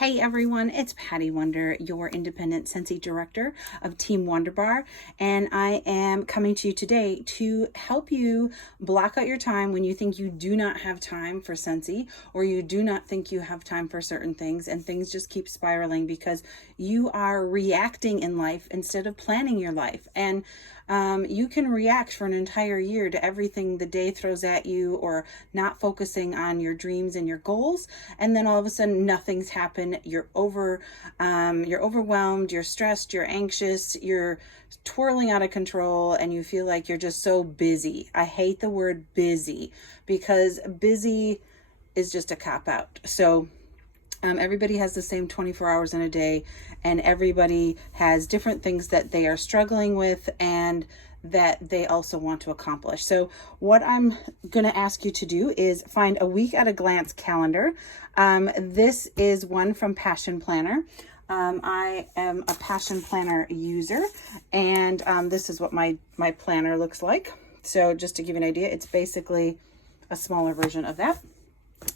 Hey everyone, it's Patty Wonder, your independent Scentsy director of Team Wonder Bar, and I am coming to you today to help you block out your time when you think you do not have time for Scentsy, or you do not think you have time for certain things, and things just keep spiraling because you are reacting in life instead of planning your life. And you can react for an entire year to everything the day throws at you, or not focusing on your dreams and your goals, and then all of a sudden nothing's happened. You're overwhelmed, you're stressed, you're anxious, you're twirling out of control, and you feel like you're just so busy. I hate the word busy because busy is just a cop out. So everybody has the same 24 hours in a day, and everybody has different things that they are struggling with and that they also want to accomplish. So what I'm going to ask you to do is find a week at a glance calendar. This is one from Passion Planner. I am a Passion Planner user, and this is what my planner looks like. So just to give you an idea, it's basically a smaller version of that.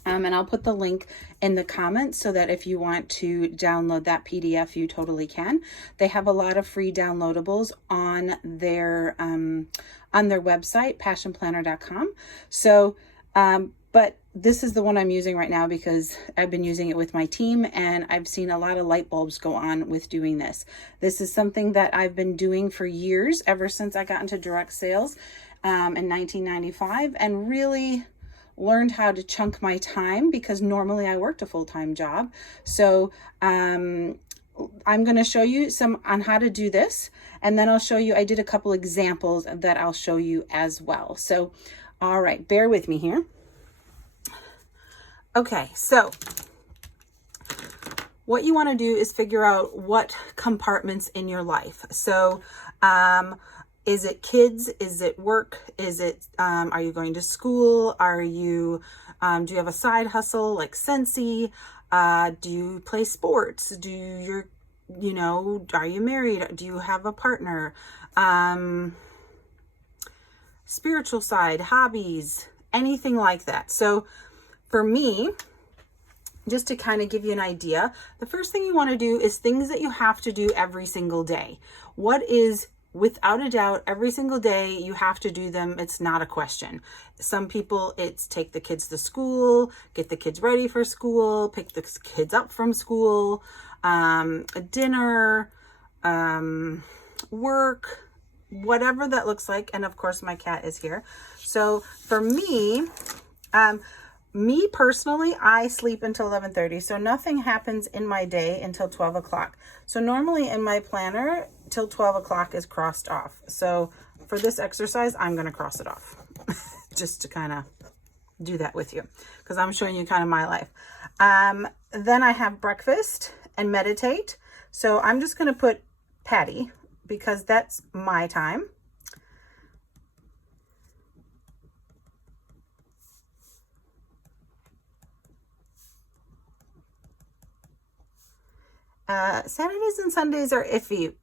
And I'll put the link in the comments so that if you want to download that PDF, you totally can. They have a lot of free downloadables on their website, passionplanner.com. So, but this is the one I'm using right now because I've been using it with my team, and I've seen a lot of light bulbs go on with doing this. This is something that I've been doing for years, ever since I got into direct sales in 1995, and really learned how to chunk my time because normally I worked a full-time job. So I'm going to show you some on how to do this, and then I'll show you, I did a couple examples that I'll show you as well. So, all right, bear with me here. Okay, so what you want to do is figure out what compartments in your life. So, is it kids? Is it work? Is it, are you going to school? Are you, do you have a side hustle like Scentsy? Do you play sports? Are you married? Do you have a partner? Spiritual side, hobbies, anything like that. So for me, just to kind of give you an idea, the first thing you want to do is things that you have to do every single day. What is, without a doubt, every single day you have to do them? It's not a question. Some people, it's take the kids to school, get the kids ready for school, pick the kids up from school, dinner, work, whatever that looks like. And of course, my cat is here. So for me, me personally, I sleep until 11:30. So nothing happens in my day until 12 o'clock. So normally in my planner, till 12 o'clock is crossed off. So for this exercise, I'm going to cross it off just to kind of do that with you, because I'm showing you kind of my life. Then I have breakfast and meditate. So I'm just going to put Patty because that's my time. Saturdays and Sundays are iffy.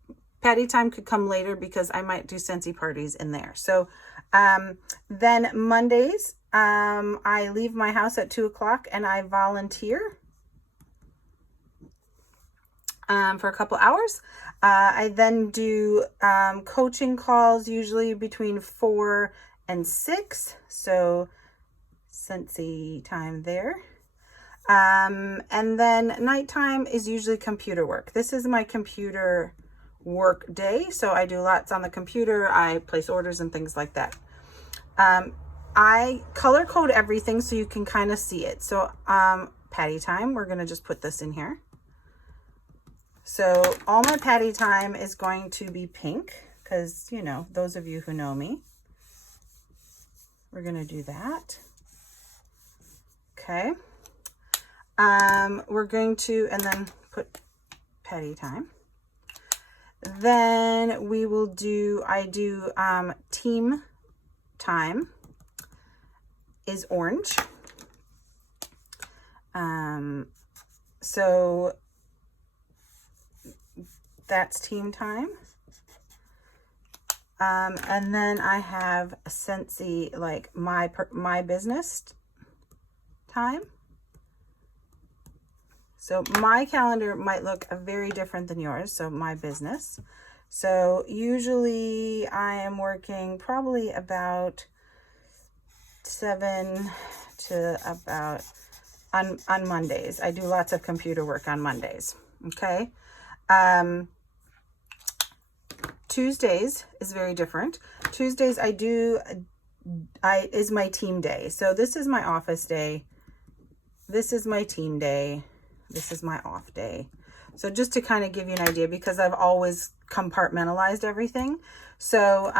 Patty time could come later because I might do Scentsy parties in there. So then Mondays, I leave my house at 2 o'clock and I volunteer for a couple hours. I then do coaching calls, usually between 4 and 6. So Scentsy time there. And then nighttime is usually computer work. This is my computer work day. So I do lots on the computer. I place orders and things like that. I color code everything so you can kind of see it. So, Patty time, we're going to just put this in here. So all my Patty time is going to be pink because, you know, those of you who know me, we're going to do that. Okay. We're going to, and then put Patty time. Then we will do, I do, team time is orange. So that's team time. And then I have a Scentsy, like my business time. So my calendar might look very different than yours. So my business. So usually I am working probably about 7 to about on Mondays. I do lots of computer work on Mondays. Okay. Tuesdays is very different. Tuesdays is my team day. So this is my office day. This is my team day. This is my off day. So just to kind of give you an idea, because I've always compartmentalized everything. So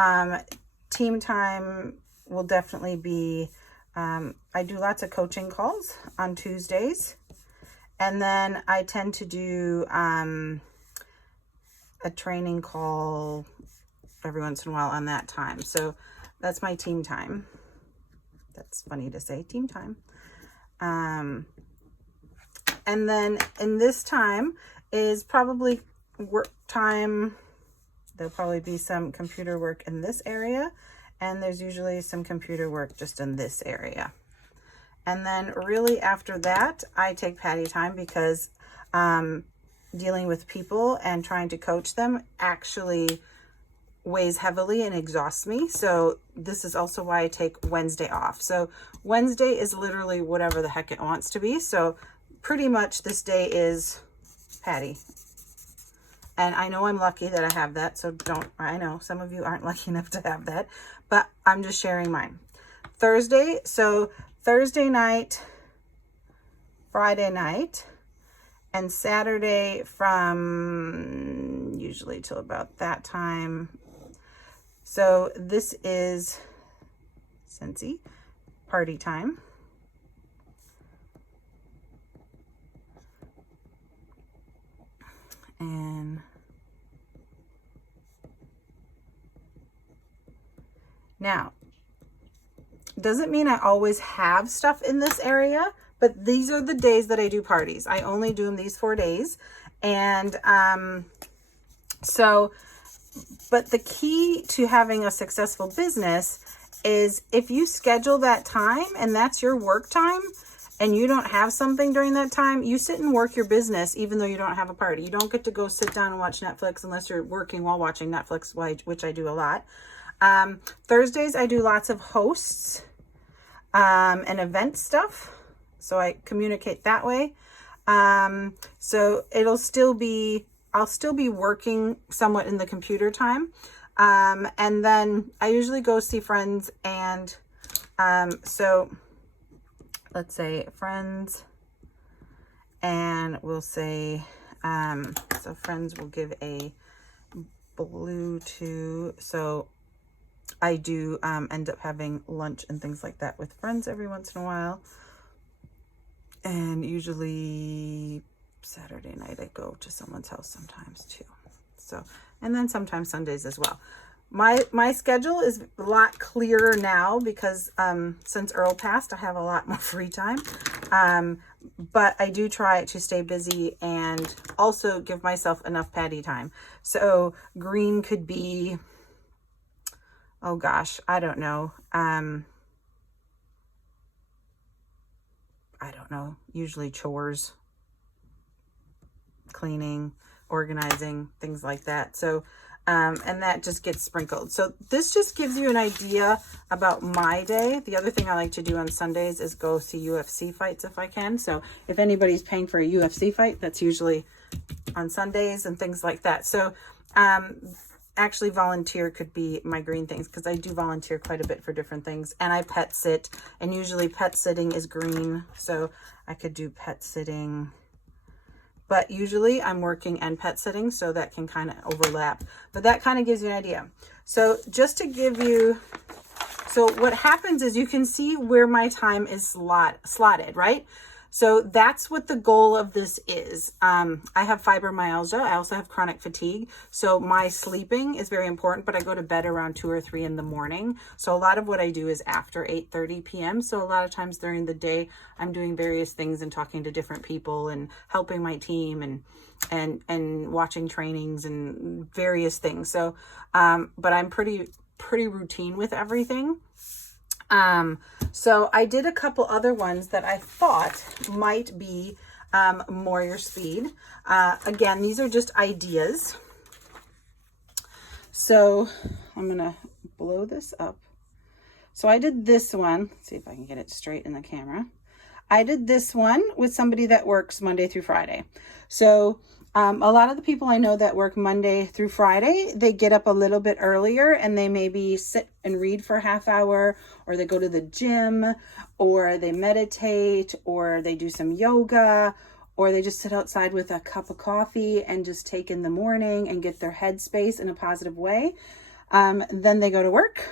team time will definitely be, I do lots of coaching calls on Tuesdays. And then I tend to do a training call every once in a while on that time. So that's my team time. That's funny to say, team time. And then in this time is probably work time. There'll probably be some computer work in this area, and there's usually some computer work just in this area. And then really after that, I take Patty time, because dealing with people and trying to coach them actually weighs heavily and exhausts me. So this is also why I take Wednesday off. So Wednesday is literally whatever the heck it wants to be. So pretty much this day is Patty. And I know I'm lucky that I have that. So I know some of you aren't lucky enough to have that, but I'm just sharing mine. Thursday. So Thursday night, Friday night, and Saturday from usually till about that time. So this is Scentsy party time. And now, doesn't mean I always have stuff in this area, but these are the days that I do parties. I only do them these 4 days. And but the key to having a successful business is if you schedule that time and that's your work time, and you don't have something during that time, you sit and work your business even though you don't have a party. You don't get to go sit down and watch Netflix unless you're working while watching Netflix, which I do a lot. Thursdays, I do lots of hosts and event stuff. So I communicate that way. So I'll still be working somewhat in the computer time. And then I usually go see friends, and so let's say friends, and we'll say, so friends will give a blue to, so I do end up having lunch and things like that with friends every once in a while. And usually Saturday night I go to someone's house sometimes too. So, and then sometimes Sundays as well. My schedule is a lot clearer now because since Earl passed, I have a lot more free time. But I do try to stay busy and also give myself enough Patty time. So green could be, oh gosh, I don't know. Usually chores, cleaning, organizing, things like that. So, and that just gets sprinkled. So this just gives you an idea about my day. The other thing I like to do on Sundays is go see UFC fights if I can. So if anybody's paying for a UFC fight, that's usually on Sundays and things like that. So, actually volunteer could be my green things, because I do volunteer quite a bit for different things, and I pet sit, and usually pet sitting is green. So I could do pet sitting, but usually I'm working and pet sitting, so that can kind of overlap, but that kind of gives you an idea. So just to give you, so what happens is you can see where my time is slotted, right? So that's what the goal of this is. I have fibromyalgia. I also have chronic fatigue. So my sleeping is very important, but I go to bed around 2 or 3 in the morning. So a lot of what I do is after 8:30 p.m. So a lot of times during the day, I'm doing various things and talking to different people and helping my team and watching trainings and various things. So, but I'm pretty routine with everything. So I did a couple other ones that I thought might be more your speed. Again, these are just ideas. So I'm going to blow this up. So I did this one. Let's see if I can get it straight in the camera. I did this one with somebody that works Monday through Friday. So a lot of the people I know that work Monday through Friday, they get up a little bit earlier and they maybe sit and read for a half hour, or they go to the gym, or they meditate, or they do some yoga, or they just sit outside with a cup of coffee and just take in the morning and get their headspace in a positive way. Then they go to work.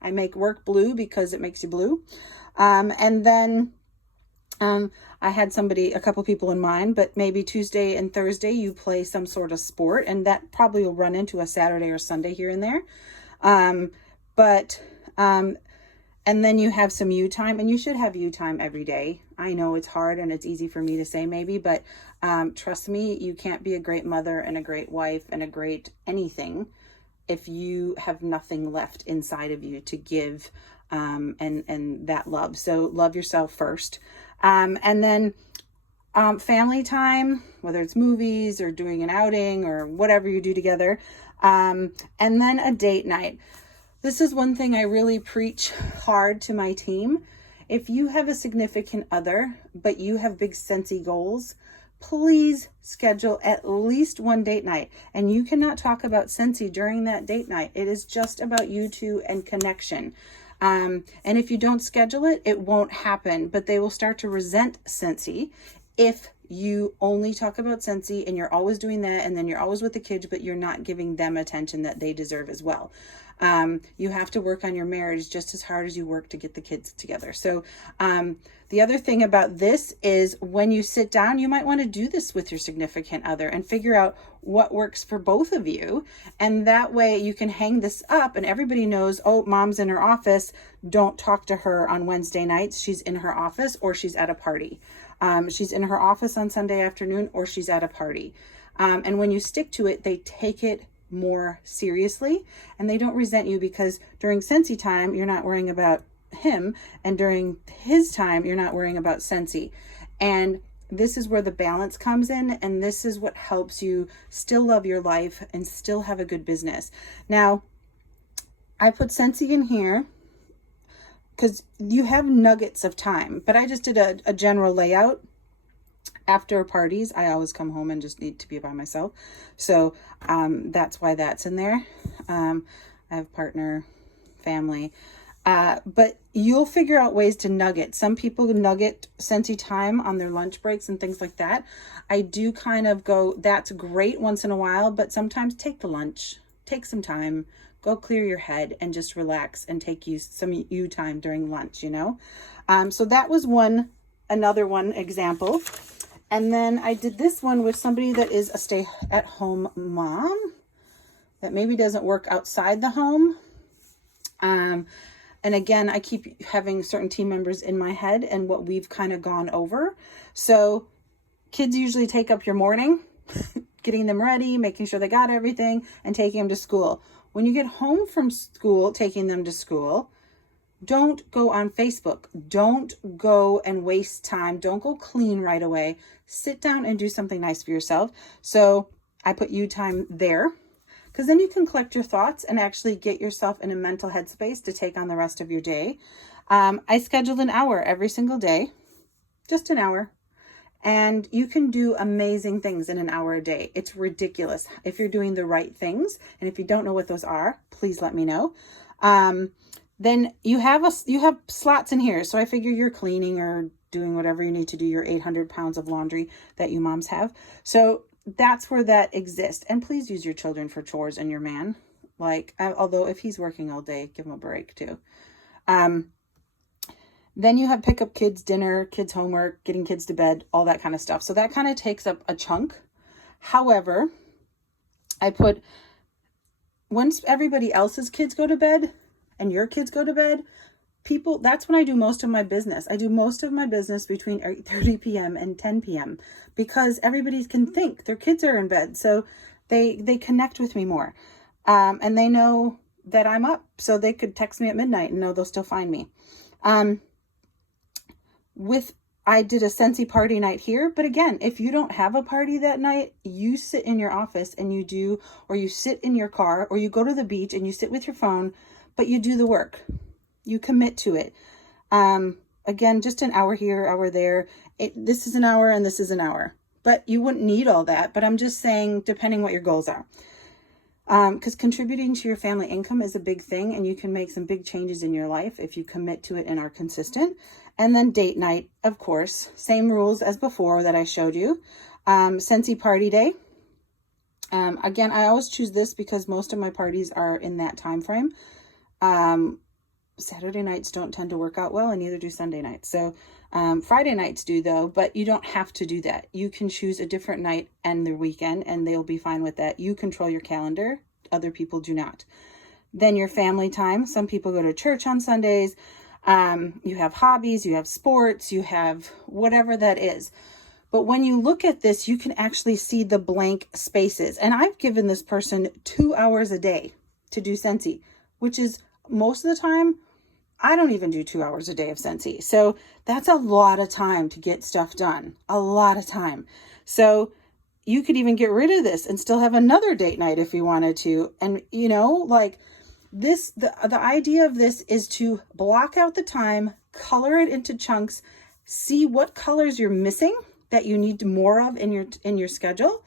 I make work blue because it makes you blue. And then I had a couple people in mind, but maybe Tuesday and Thursday you play some sort of sport, and that probably will run into a Saturday or Sunday here and there. And then you have some you time, and you should have you time every day. I know it's hard and it's easy for me to say maybe, but trust me, you can't be a great mother and a great wife and a great anything if you have nothing left inside of you to give and that love. So love yourself first. And then family time, whether it's movies or doing an outing or whatever you do together. And then a date night. This is one thing I really preach hard to my team. If you have a significant other, but you have big Scentsy goals, please schedule at least one date night. And you cannot talk about Scentsy during that date night. It is just about you two and connection. And if you don't schedule it, it won't happen, but they will start to resent Scentsy if you only talk about Scentsy and you're always doing that, and then you're always with the kids, but you're not giving them attention that they deserve as well. You have to work on your marriage just as hard as you work to get the kids together. So the other thing about this is when you sit down, you might want to do this with your significant other and figure out what works for both of you. And that way you can hang this up and everybody knows, oh, mom's in her office. Don't talk to her on Wednesday nights. She's in her office or she's at a party. She's in her office on Sunday afternoon or she's at a party. And when you stick to it, they take it more seriously and they don't resent you, because during Scentsy time, you're not worrying about him, and during his time, you're not worrying about Scentsy. And this is where the balance comes in, and this is what helps you still love your life and still have a good business. Now, I put Scentsy in here because you have nuggets of time, but I just did a general layout. After parties, I always come home and just need to be by myself. So that's why that's in there. I have partner, family. But you'll figure out ways to nugget. Some people nugget Scentsy time on their lunch breaks and things like that. I do kind of go, that's great once in a while, but sometimes take the lunch, take some time, go clear your head and just relax and take some you time during lunch, you know? So that was another one example. And then I did this one with somebody that is a stay-at-home mom that maybe doesn't work outside the home. And again, I keep having certain team members in my head and what we've kind of gone over. So kids usually take up your morning, getting them ready, making sure they got everything, and taking them to school. When you get home from school, taking them to school, don't go on Facebook. Don't go and waste time. Don't go clean right away. Sit down and do something nice for yourself. So I put you time there, because then you can collect your thoughts and actually get yourself in a mental headspace to take on the rest of your day. I scheduled an hour every single day, just an hour. And you can do amazing things in an hour a day. It's ridiculous if you're doing the right things. And if you don't know what those are, please let me know. Then you have slots in here. So I figure you're cleaning or doing whatever you need to do, your 800 pounds of laundry that you moms have. So that's where that exists. And please use your children for chores and your man. Although if he's working all day, give him a break too. Then you have pick up kids, dinner, kids homework, getting kids to bed, all that kind of stuff. So that kind of takes up a chunk. However, once everybody else's kids go to bed and your kids go to bed, that's when I do most of my business. I do most of my business between 8:30 p.m. and 10 p.m. because everybody can think their kids are in bed. So they connect with me more. And they know that I'm up. So they could text me at midnight and know they'll still find me. With I did a Scentsy party night here, but again, if you don't have a party that night, you sit in your office and you do, or you sit in your car, or you go to the beach and you sit with your phone, but you do the work. You commit to it. Again, just an hour here, hour there. This is an hour and this is an hour, but you wouldn't need all that. But I'm just saying, depending what your goals are. Because contributing to your family income is a big thing, and you can make some big changes in your life if you commit to it and are consistent. And then date night, of course, same rules as before that I showed you. Scentsy party day. Again, I always choose this because most of my parties are in that time frame. Saturday nights don't tend to work out well, and neither do Sunday nights. So Friday nights do, though, but you don't have to do that. You can choose a different night and the weekend, and they'll be fine with that. You control your calendar. Other people do not. Then your family time. Some people go to church on Sundays. You have hobbies, you have sports, you have whatever that is. But when you look at this, you can actually see the blank spaces. And I've given this person 2 hours a day to do Scentsy, which is most of the time, I don't even do 2 hours a day of Scentsy. So that's a lot of time to get stuff done. A lot of time. So you could even get rid of this and still have another date night if you wanted to. And you know, like this, the idea of this is to block out the time, color it into chunks, see what colors you're missing that you need more of in your schedule,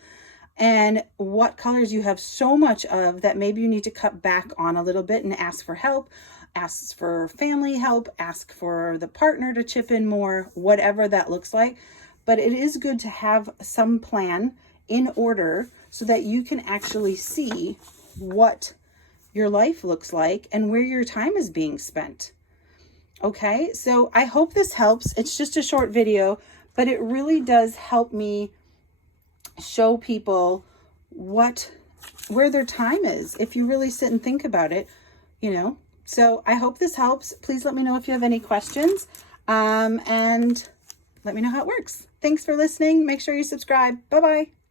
and what colors you have so much of that maybe you need to cut back on a little bit and ask for help, ask for family help, ask for the partner to chip in more, whatever that looks like. But it is good to have some plan in order so that you can actually see what your life looks like and where your time is being spent. Okay, so I hope this helps. It's just a short video, but it really does help me show people where their time is, if you really sit and think about it, you know. So I hope this helps. Please let me know if you have any questions, and let me know how it works. Thanks for listening. Make sure you subscribe. Bye-bye.